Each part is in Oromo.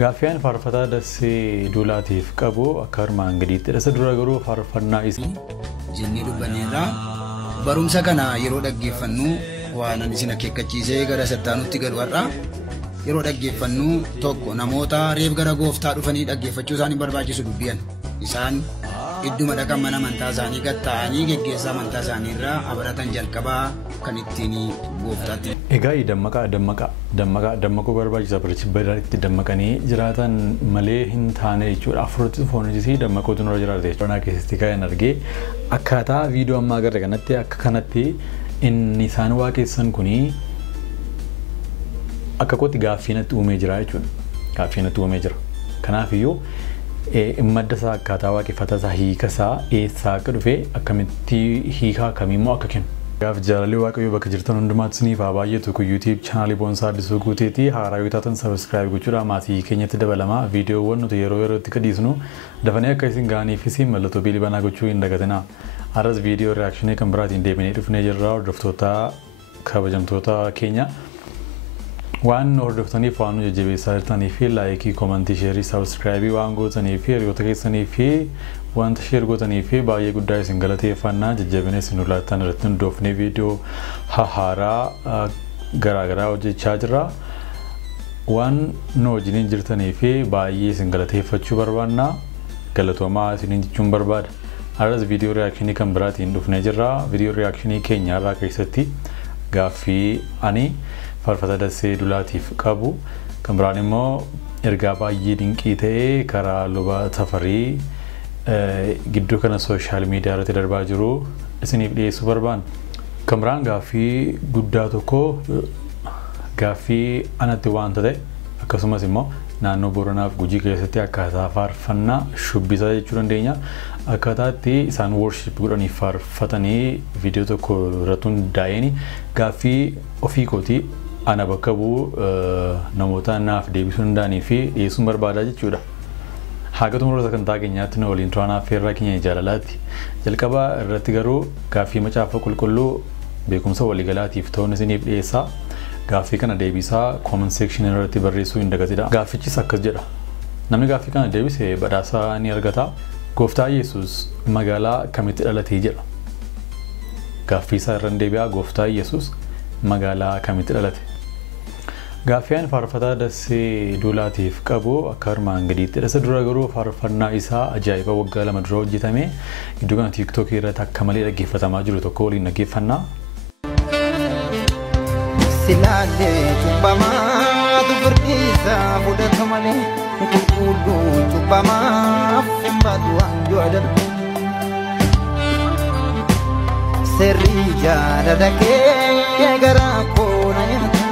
Gaaffiyaan faarfataa dassee duulaatiif qabu akka armaan gadiitti dhasa dura garuu faarfannaa isii jennee dubbanneerra barumsa kana yeroo dhaggeeffannu waan ani isin akeekkachiisee gara sattaanutti galu har'a yeroo dhaggeeffannu tokko namoota reef gara gooftaa dhufanii dhaggeeffachuu isaanii barbaachisu dubbiyan isaan idduma dhaqan mana amantaa isaanii gatta'anii geggeessaa amantaa isaanii irraa abaratan jalqabaa kan ittiin gooftaatti. Egaa dammaquu barbaachisa barichi badaa'itti dammaqanii jiraatan malee hin taane jechuudha. Afuritti foonisi dammaquutu nurra jiraate jechuudha. Keessatti kan argee akkaataa viidiyoo ammaa agarre kanatti akka kanatti inni isaan waaqessan kuni akka kootti gaaffiinatti uumee jira jechuudha. Gaaffiinatti uumee jira. Kanaaf iyyuu madda isaa akkaataa waaqeffata isaa hiika isaa eessaa akka dhufe akkamitti hiikaa akkamiimmoo akka kennu. Gaaf jaalalli waaqayyoo bakka jirtan hundumaatti isiniif haa baay'atu kun YouTube channel Boonsaa Addisuu Guuteetii haaraa yoo taatan subscribe gochuudhaan maatii keenyatti dabalama viidiyoowwan nuti yeroo yerootti gadhiisnu dafanii akka isin ga'aniifis mallattoo bilbilaa gochuu hin dagatinaa. Har'as viidiyoo reakshinii kan biraatiin deebinee dhufnee jirra hordoftoota kabajamtoota keenya. Waan hordoftaniif waan nu jajjabeessaa jirtanii fi laayikii, koomentii, sheerii, sabskiraayibii waan gootanii fi hiriyoota keessanii fi wanta sheer gootanii fi baay'ee guddaa isin galateeffannaa jajjabina isin laattan irratti hundoofnee viidiyoo haaraa garaagaraa hojjechaa jirra. Waan nu wajjiniin jirtanii fi baay'ee isin galateeffachuu barbaanna. Galatoomaa isiniin jechuun barbaada. Har'as viidiyoo reakshinii kan biraatiin dhufnee jirra. Viidiyoo reakshinii keenya irraa keessatti gaaffii ani faarfata dassee duulaatiif qabu kan biraan immoo ergaa baay'ee dinqii ta'ee karaa luba Tafarii gidduu kana sooshaal miidiyaa irratti darbaa jiru isiniif dhiyeessuu barbaanna. Kan biraan gaaffii guddaa tokko gaaffii anatti waanta ta'e akkasumas immoo naannoo Booranaaf Gujii keessatti akkaataa faarfannaa shubbisaa jechuu dandeenya. Akkaataatti isaan worship godhanii faarfatanii viidiyoo tokko irratti hundaa'een gaaffii ofii kootii ana bakka bu'u namoota naaf deebisuu danda'anii fi dhiyeessuun barbaadaa jechuudha. Haga xumura sagantaa keenyaatti nu waliin turaan affeerraa keenya jaalalaatti. Jalqaba irratti garuu gaaffii macaafa qulqulluu beekumsa waliigalaatiif ta'uun isiniif dhiyeessaa. Gaaffii kana deebisaa comment section irratti barreessuu hin dagatinaa. Gaaffichis akkas jedha. Namni gaaffii kana deebise badhaasa ni argata. Gooftaa Yesuus magaalaa kamitti dhalate jedha. Gaaffii isaa irraan deebi'aa Gooftaa Yesuus magaalaa kamitti dhalate. Gaaffiyaan faarfataa dassee duulaatiif qabu akka armaan gadiitti dhasa dura garuu faarfannaa isaa ajaa'iba waggaa 2 dura hojjetame gidduu kana TikTok irratti akka malee dhaggeeffatamaa jiru tokko waliin dhaggeeffannaa. Silaalee cubbamaa dubartiisa fudhatu malee qulqulluu cubbamaa fimbatu anjoo adarbu. Seerri jaalala kee garaa koona nyaata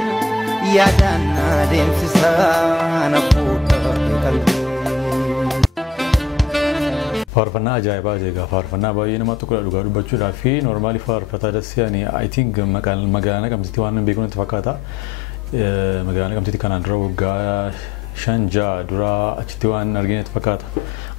yaadaan adeemsisaa na fuudhee qalbii. Faarfannaa ajaa'ibaa jeegaa faarfannaa baay'ee namatti tola dhugaa dubbachuudhaa fi noormaali faarfataa dassee ani I think magaalaa Naqamteetti waan beekuun itti fakkaata. Magaalaa Naqamteetti kanaan dura waggaa 5-6 dura achitti waan arginu itti fakkaata.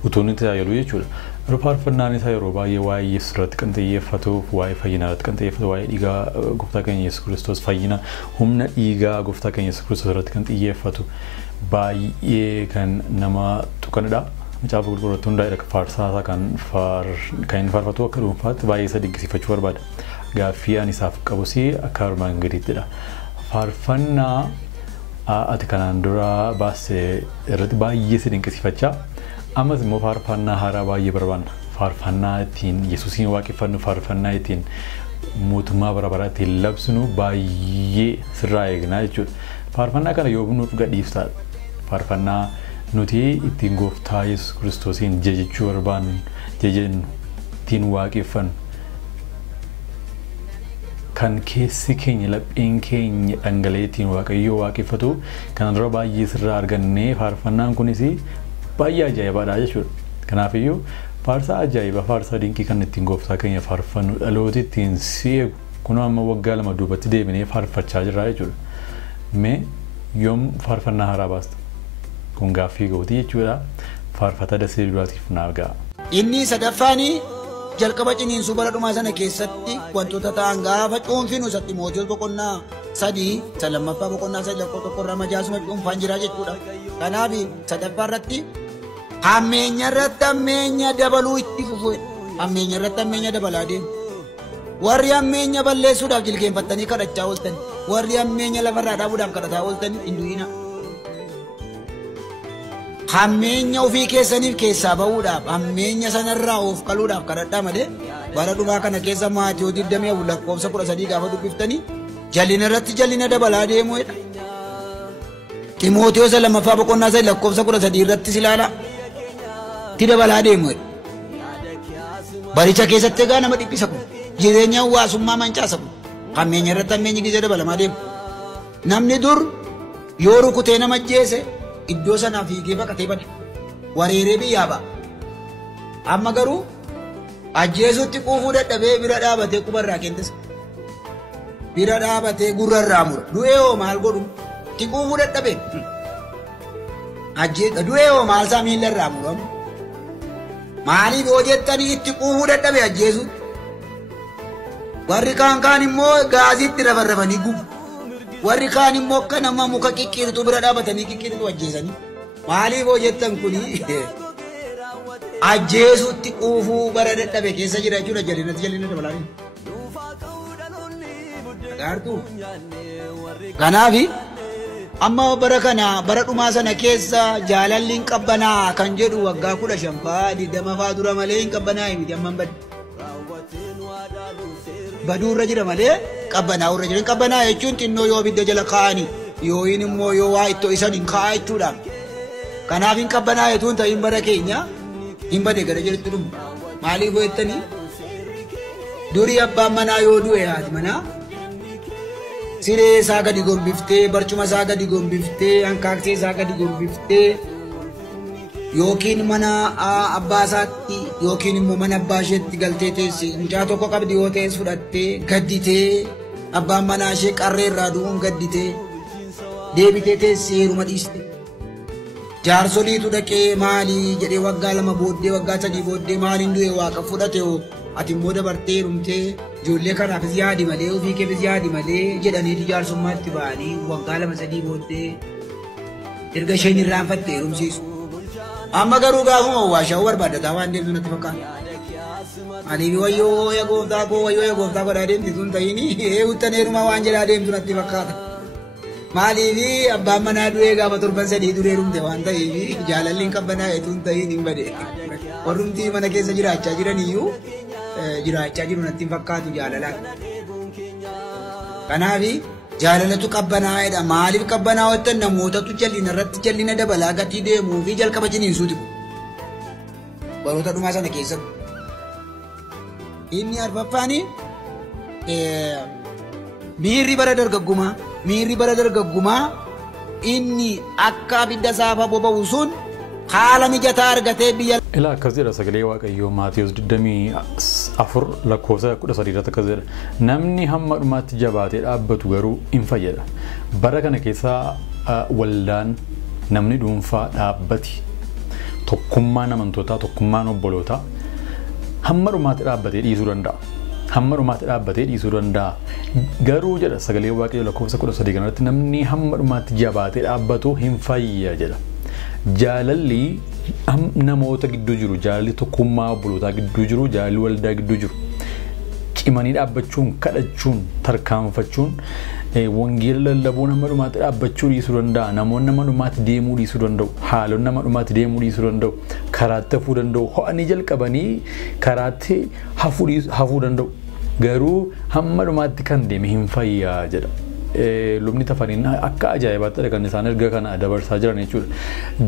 Utuu inni tajaajilu jechuudha. Yeroo faarfannaan isaa yeroo baay'ee waa'ee Yesuus irratti kan xiyyeeffatuuf waa'ee fayyinaa irratti kan xiyyeeffatu waa'ee dhiigaa gooftaa keenya Yesuus Kiristoos fayyina humna dhiigaa gooftaa keenya Yesuus Kiristoos irratti kan xiyyeeffatu baay'ee kan nama tuqanidha. Macaafa qulqulluutti hundaa'edha faarsaa kan inni faarfatu akka dhuunfaatti baay'ee isa dinqisiifachuu barbaada. Gaaffii ani isaaf qabus akka armaan gadiittidha. Faarfannaa ati kanaan dura baase irratti baay'ee si dinqisiifachaa. Ammas immoo faarfannaa haaraa baay'ee barbaanna. Faarfannaa ittiin Yesuusiin waaqeffannu, faarfannaa ittiin mootummaa bara baraa ittiin labsinu baay'ee sirraa eegnaa jechuudha. Faarfannaa kana yoo nuuf gadhiiftaa faarfannaa nuti ittiin gooftaa Yesuus Kiristoosiin jajachuu barbaannu, jajannu, ittiin waaqeffannu. Kan keessi keenya lapheen keenya dhangala'ee ittiin waaqayyoo waaqeffatu kana dura baay'ee sirraa argannee faarfannaan kunis baay'ee ajaa'ibaadha jechuudha. Kanaafiyyuu faarsaa ajaa'ibaa faarsaa dinqii kan ittiin gooftaa keenya faarfannu dhalooti ittiin si'eegu kunoo amma waggaa 2 duubatti deebinee faarfachaa jirra jechuudha. Mee yoom faarfannaa haaraa baasta? Kun gaaffii gootii jechuudha. Faarfata dassee duulaatiif naaf ga'a. Inni sadaffaani jalqaba ciniinsuu bara dhumaa sana keessatti wantoota ta'an gaafa cuunfinu isatti mootii boqonnaa sadii isa lammaffaa boqonnaa sadii lakkoo tokkorraa majaasuma cuunfaan jira jechuudha. Kanaaf sadaffaa irratti hammeenya irratti hammeenya dabaluu itti fufu hammeenya irratti hammeenya dabalaa deemu. Warri hammeenya balleessuudhaaf jilgeenfattanii kadhachaa ooltan warri hammeenya lafarraa dhaabuudhaaf kadhataa ooltan hin du'ina. Hammeenya ofii keessaniif keessaa bahuudhaaf hammeenya sanarraa of qaluudhaaf kadhadhaa malee bara dhumaa kana keessa maatii 20 lakkoofsa 13 gaafa dubbiftanii jalina irratti jalina dabalaa deemuudha. Timootewoos lammaffaa boqonnaa sadii lakkoofsa 13 irratti ilaala ti dabalaa deemuudha. Baricha keessatti egaa nama dhiphisa kun jireenya hawaasummaa mancaasa kun hammeenya irratti hammeenyi gisee dabalamaa deemu. Namni dur yoo rukutee nama ajjeese iddoo sanaa fiigee baqatee bade wareeree biyyaa ba'a. Amma garuu ajjeesuutti quufuu dadhabee bira dhaabatee qubarraa kentisa. Bira dhaabatee gurrarraa mura. Du'ee hoo maal godhu? Itti quufuu dadhabee. Du'ee hoo maal isaa miillarraa muramu? Maaliif yoo jettanii itti quufuu dadhabee ajjeesu? Warri kaan immoo gaasiitti rafarrafanii gubu. Warri kaan immoo akka nama muka qiqqiritu bira dhaabatanii qiqqiritu ajjeesanii. Maaliif yoo jettan kuni ajjeesuutti quufuu bara dadhabe keessa jira jechuudha jalina dabalanii. Agartuu. Kanaaf amma bara dhumaa sana keessa jaalalli hin qabbanaa kan jedhu waggaa 15 fa'aa 20 fa'aa dura malee hin qabbanaa miti amma hin baduurra jira malee qabbanaa urra jira. Qabbanaa jechuun xinnoo yoo abidda jala kaa'anii yookiin immoo yoo waa ittoo isan hin kaa'aa jechuudha. Kanaaf hin qabbanaa jechuun ta'in bara keenya hin bade gara jiretti dhumu. Maaliif jettanii durii abbaan manaa yoo du'e haati manaa siree isaa gadi gombiftee barcuma isaa gadi gombiftee hanqaaqsee isaa gadi gombiftee yookiin mana abbaa isaatti yookiin immoo mana abbaa isheetti galtee teessi mucaa tokko qabdi yoo ta'es fudhattee gadditee abbaan manaa ishee qarree irraa du'uun gadditee deebitee teessi heeruma dhiiste. Jaarsoliitu dhaqee maalii jedhee waggaa 2 booddee waggaa 3 booddee maaliin du'e waaqa fudhate hoo ati immoo dabartee heerumtee ijoollee kanaafis yaadi malee ofii keefis yaadi malee jedhaniiti jaarsummaatti ba'anii waggaa 2-3 booddee erga isheen irraanfatte heerumsiisu. Amma garuu gaafuma waashaa barbaadataa waan deemtu natti fakkaata. Ani wayyoo ya gooftaa koo wayyoo ya gooftaa godhaa deemti sun ta'ini eewuttan heerumaa waan jedhaa deemtu natti fakkaata. Maaliifi abbaan manaa du'ee gaafa 7-3 duree heerumte waan ta'eef jaalalli hin qabbanaa etuun ta'in hin bade. Warrumti mana keessa jiraachaa jiraniyyuu jiraachaa jiru natti hin fakkaatu jaalalaan. Kanaafi jaalalatu qabbanaa'edha. Maaliif qabbanaa'u jettan namootatu jallina irratti jallina dabalaa gatii deemuu fi jalqaba ciniinsuuti. Baroota dhumaa sana keessatti. Inni arfaffaani miirri bara dargaggumaa. Miirri bara dargaggumaa inni akka abidda saafa boba'u sun haala mijataa argatee biyya. Ilaa akkas jedha sagalee Waaqayyoo Maatiyuus 24 lakkoofsa 13 irratti akkas jedha. Namni hamma dhumaatti jabaatee dhaabbatu garuu hin fayyada. Bara kana keessaa waldaan namni dhuunfaa dhaabbati. Tokkummaan amantootaa, tokkummaan obbolootaa hamma dhumaatti dhaabbatee dhiisuu danda'a. Hamma dhumaatti dhaabbatee dhiisuu danda'a. Garuu jedha sagalee Waaqayyoo lakkoofsa 13 kanarratti namni hamma dhumaatti jabaatee dhaabbatu hin fayya jedha. Jaalalli namoota gidduu jiru, jaalalli tokkummaa obbolootaa gidduu jiru, jaalalli waldaa gidduu jiru. Cimanii dhaabbachuun, kadhachuun, tarkaanfachuun, wangeela lallabuun hamma dhumaatti dhaabbachuu dhiisuu danda'a. Namoonni hamma dhumaatti deemuu dhiisuu danda'u. Haalonni hamma dhumaatti deemuu dhiisuu danda'u. Karaatti hafuu danda'u. Ho'anii jalqabanii karaatti hafuu danda'u. Garuu hamma dhumaatti kan deeme hin fayyaa jedha. Lubni tafaniin akka ajaa'ibaatti kan isaan erga kana dabarsaa jiran jechuudha.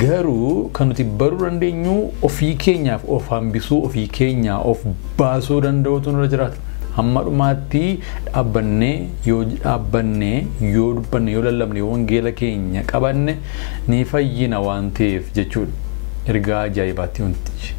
Garuu kan nuti baruu dandeenyu ofii keenyaaf of hambisuu, ofii keenyaa of baasuu danda'utu nurra jiraata. Hamma dhumaatti dhaabbannee yoo dubbanne yoo lallabne yoo wangeela keenya qabanne ni fayyina waan ta'eef jechuudha. Ergaa ajaa'ibaatti wantichi.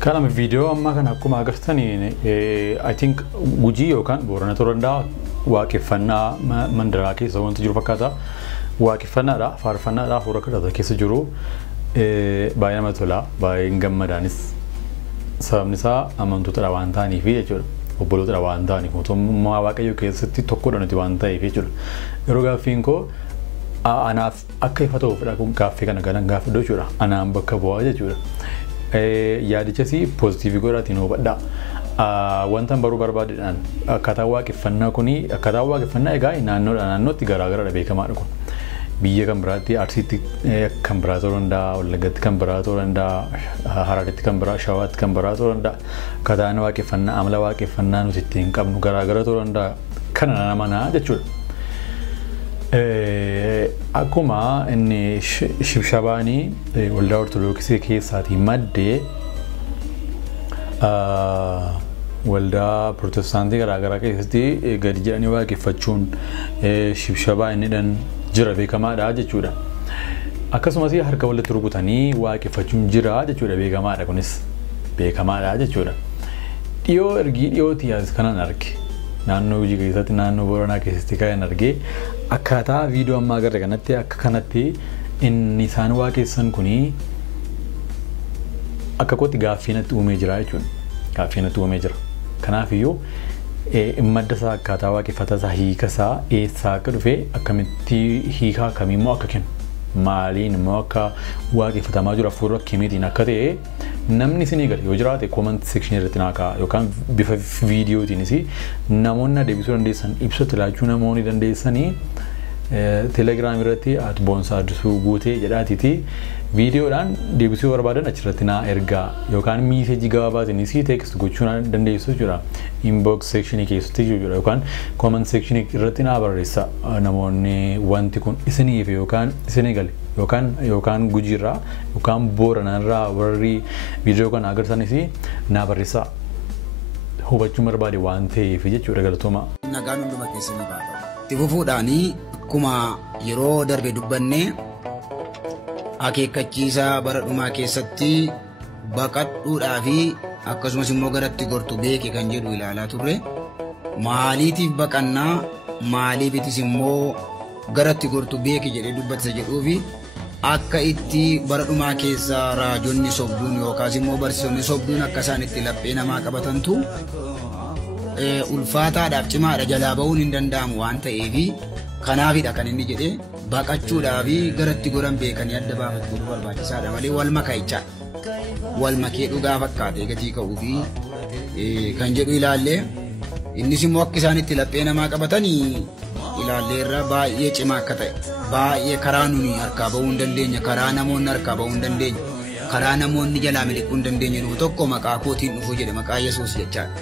Kana video amma kana akkuma agartanii I think gujii yookaan boorana torandaa waaqeffannaa mandaraa keessa wanti jiru fakkaata waaqeffannaadha faarfannaadha hora kadhata keessa jiru baay'ee namatti tola baay'ee gammadaanis sababni isaa amantoota waan ta'aniif jechuudha obboloota waan ta'aniif mootummaa waaqayyoo keessatti tokkodha nuti waan ta'eef jechuudha yeroo gaaffiin koo anaaf akka ifa ta'uuf gaaffii kana galan gaaffii jechuudha anaan bakka bu'aa jechuudha yaadichasi positive godhaatiin hubadha wanta baruu barbaadedhaan akkaataa waaqeffannaa kuni akkaataa waaqeffannaa egaa naannootti garaagaradha beekamaadha kun biyya kan biraatti arsiitti kan biraa ta'uu danda'a wallagatti kan biraa ta'uu danda'a haraaritti kan biraa shawaatti kan biraa ta'uu danda'a akkaataan waaqeffannaa amala waaqeffannaa nuti ittiin qabnu garaagara ta'uu danda'a kana nama naa jechuudha. Akkuma inni shibshabaanii waldaa ortodoksii keessaatii maddee waldaa protestaantii garaagaraa keessatti gadi jedhanii waaqeffachuun shibshabaa innidhan jira beekamaadha jechuudha. Akkasumas harka walitti rukutanii waaqeffachuun jira jechuudha beekamaadha kunis beekamaadha jechuudha. Dhiyoo ergii dhiyootii as kanan arge naannoo hojii keessatti naannoo Booranaa keessatti kan arge akkaataa viidiyoo ammaa agarre kanatti akka kanatti inni isaan waaqessan kuni akka kootti gaaffiinatti uumee jira jechuudha. Gaaffiinatti uumee jira. Kanaaf iyyuu madda isaa akkaataa waaqeffata isaa hiika isaa eessaa akka dhufe akkamitti hiikaa kamiimmoo akka kennu maaliin immoo akka waaqeffatamaa jiru hafuura akkamiitiin akka ta'e namni isinii gale yoo jiraate comment section irratti naa ka'a yookaan bifa viidiyootiinis namoonni deebisuu dandeessan ibsatti laachuu namoonni dandeessanii telegram irratti @boonsaa addisuu guutee jedhaatiiti viidiyoodhaan deebisuu barbaadan achirratti naa ergaa yookaan miiseejii gabaabaatiinis teekst gochuu dandeessu jira inbox section keessatti jira yookaan comment section irratti naa barreessa namoonni wanti kun isiniif yookaan isinii gale yookaan gujiirraa yookaan booranarraa warri viidiyoo kana agarsiisanis naa barreessa hubachuu barbaade waan ta'eef jechuudha galatooma. Nagaan hunduma keessanii baata. Itti fufuudhaanii akkuma yeroo darbe dubbannee akeekkachiisa bara dhumaa keessatti baqadhuudhaa fi akkasumas immoo garatti gortu beeki kan jedhu ilaalaa turre maaliitiif baqannaa maaliifitis immoo garatti gortu beeki jedhee dubbatisa jedhuu fi akka itti bara dhumaa keessa raajonni sobduun yookaas immoo barsiisonni sobduun akka isaan itti laphee namaa qabatantu ulfaataadhaaf cimaadha jalaa ba'uun hin danda'amu waan ta'eefi kanaafidha kan inni jedhee baqachuudhaa fi garatti goran beekanii adda baafachuun barbaachisaadha malee wal makaa'icha wal makee dhugaa fakkaatee gatii ka'uu fi kan jedhu ilaallee innis immoo akka isaan itti laphee namaa qabatanii ilaalleerra baay'ee cimaa akka ta'e baay'ee karaa nuni harkaa ba'uu hin dandeenya karaa namoonni harkaa ba'uu hin dandeenya karaa namoonni jalaa miliquu hin dandeenya dhufu tokko maqaa kootiin dhufu jedhe maqaa Yesuus jechaadha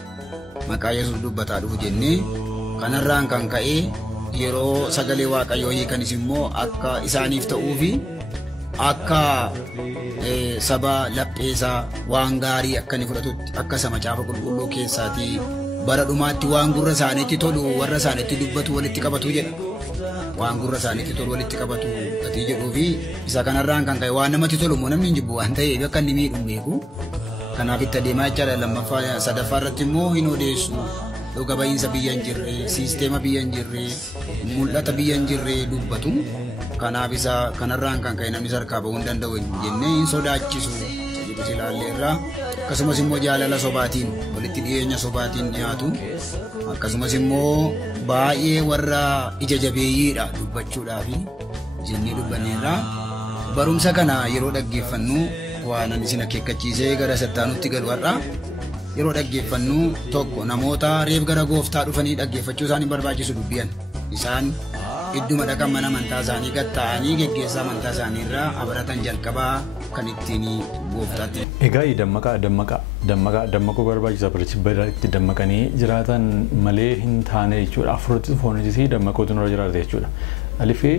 maqaa Yesuus dubbataa dhufu jennee kanarraan kan ka'ee yeroo sagalee waaqayyoo hiikanis immoo akka isaaniif ta'uu fi akka saba lapheesaa waan gaarii akka inni fudhatutti akka isa macaafa qulqulluu keessaatii bara dhumaatti waan gurra isaaniitti tolu warra isaaniitti dubbatu walitti qabatu jedha waan gurra isaaniitti tolu walitti qabatu gatii jedhuu fi isa kanarraan kan ka'e waan namatti tolu immoo namni hin jibbu waan ta'eef akka inni miidhu beeku kanaaf itti adeemaa jechaadha lammaffaa sadaffaa irratti immoo hin odeessu dhuga ba'iinsa biyya hin jirre siisteema biyya hin jirre mul'ata biyya hin jirre dubbatu kanaaf isa kanarraan kan ka'e namni harkaa ba'uu hin danda'u jennee hin sodaachisu jedhuti ilaalleerraa akkasumas immoo jaalala sobaatiin walitti dhiyeenya sobaatiin dhiyaatu akkasumas immoo baay'ee warra ija jabeeyyiidha dubbachuudhaa fi jennee dubbanneerraa barumsa kana yeroo dhaggeeffannu waan ani isin akeekkachiisee gara sattaanutti galu har'a yeroo dhaggeeffannu tokko namoota reef gara gooftaa dhufanii dhaggeeffachuu isaanii barbaachisu dubbiyan isaan idduma dhaqan mana amantaa isaanii gad ta'anii geggeessaa amantaa isaanii irraa abaratan jalqabaa kan ittiin gooftaatti. Egaa dammaquu barbaachisa barichi dammaqanii jiraatan malee hin taane jechuudha. Afuritti foonitti dammaquutu nurra jiraata jechuudha. Alifee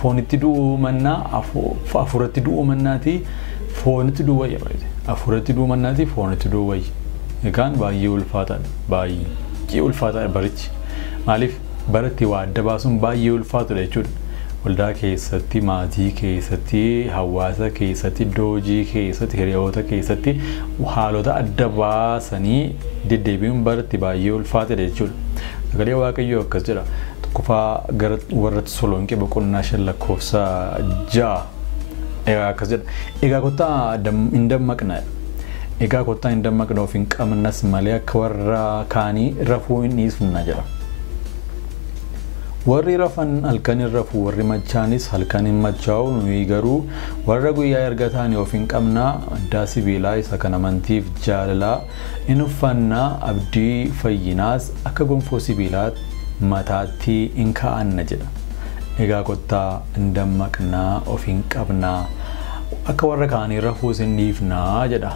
foonitti du'uu mannaa afuratti du'uu mannaati foonitti du'uu wayya baay'ee. Afuratti du'uu mannaati foonitti du'uu wayya. Egaan baay'ee ulfaataadha barichi. Maaliif baratti waa adda baasuun baay'ee ulfaatudha jechuudha. Waldaa keessatti, maatii keessatti, hawaasa keessatti, doojii keessatti, hiriyoota keessatti haalota adda baasanii deddeebi'uun baratti baay'ee ulfaatadha jechuudha. Sagalee Waaqayyoo akkas jedha. Tokkoffaa gara warra Tasaloniqee boqonnaa 5 lakkoofsa 6. Egaa akkas jedha. Egaa kottaa hin dammaqnaa. Egaa kottaa hin dammaqna of hin qabnas malee akka warra kaanii rafuu hin dhiisna jedha. Warri rafan halkan hin rafu, warri machaanis halkan hin machaa'u, nuyi garuu warra guyyaa erga taane of hin qabnaa addaa sibiilaa isa kan amantiif jaalalaa hin uffannaa abdii fayyinaas akka gonfoo sibiilaa mataatti hin kaa'anna jedha. Egaa kottaa hin dammaqnaa of hin qabnaa akka warra kaanii rafuus hin dhiifnaa jedha.